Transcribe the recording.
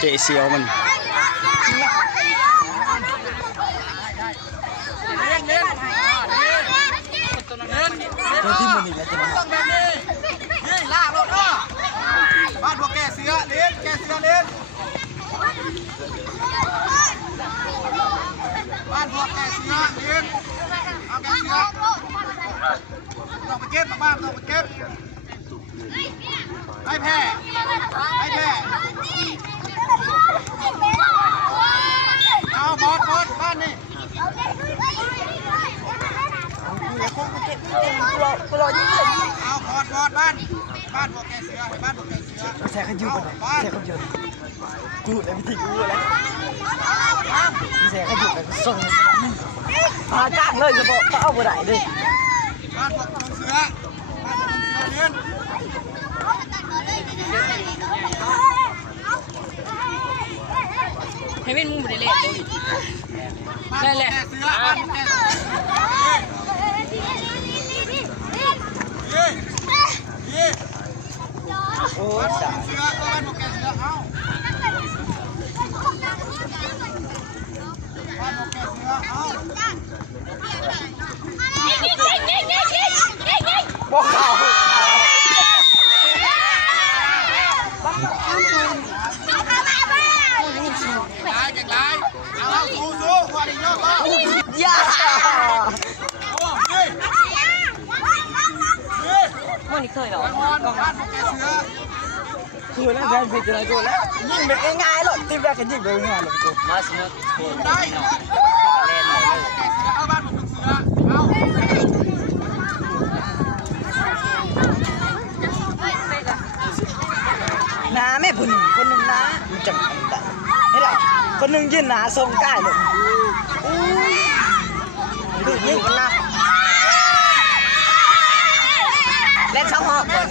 เจเซียวมันตัวที่มันนี่แหละจะมาต้องแบบนี้นี่ลากรถบ้านพวกแกเสือเลี้ยนแกเสือเลี้ยนบ้านพวกแกเสือเลี้ยนเอาแกเสือต้องไปเก็บบ้านต้องไปเก็บให้แพ้ให้แพ้เอาบอสบ้านนี่เอาบอสบ้านพวกแกเสือให้บ้านพวกแกเสือแช่ขันยูกันแช่ขันยูกูแล้วไม่ทิ้งกูแล้วแช่ขันยูกันส่งพาจ้างเลยจะบอกเอาไปไหนเลยบ้านพวกเสือบ้านพวกเสือเลี้ยนให้เป็นมุมเละๆนั่นแหละโอ้ยจ้าเสือบ้านพวกแกเสือเอาบ้านพวกแกเสือเอาบอกเขาเอาสู้กว่านี้เยอะมากย่ามันนี่เคยหรอคือแล้วแฟนผิดอะไรกูแล้วยิงแบบง่ายๆหรอกทีมแรกก็ยิงแบบง่ายๆหรอกกูมาสนุกได้เอาบ้านผมเสือเอาน้าไม่คนหนึ่งน้ามันจังได้ไม่ได้คนหนึ่งยืนหนาทรงใกล้เลยดูยิงกันนะเล่นช่องหอกก่อน